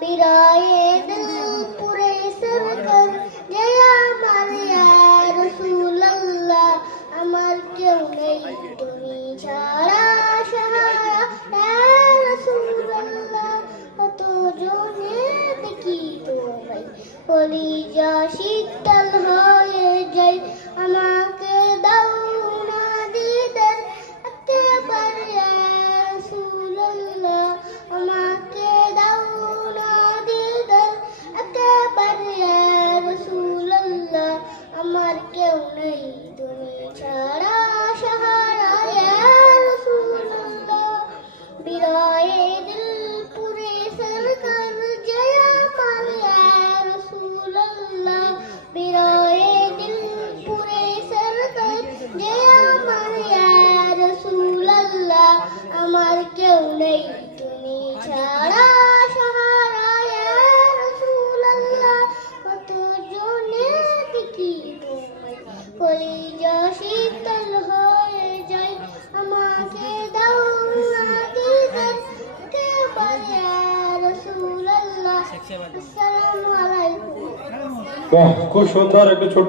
बिराए दिल पूरे सर कर जया मारिया रसूल अल्लाह अमर क्यों नहीं तुम्ही छाड़ा सहारा या रसूल अल्लाह तो जो ने देखी तुम्हें কলিজা শীতল হয়ে যায় আমাকে দাও না দিদার একেবারে রাসূলুল্লাহ আমাকে দাও না দিদার একেবারে রাসূলুল্লাহ আমার কেউ নেই তুমি ছাড়া সাহারা ইয়া রাসূলুল্লাহ বিরায়ে দিল পুরে সরকার জয়া মারিয়া बिराए दिल पूरे सर कर जया मारिया रसूल अल्लाह अमर क्यों नहीं तुम्ही छाड़ा सहारा या रसूल अल्लाह कत जोने देखी तुम्हें कलिजा शीतल হয়ে যায় আমাকে দাও না দিদার একেবারে ইয়া রাসূল আল্লাহ আসসালামু আলাইকুম। বাহ, খুব সুন্দর একটা ছোট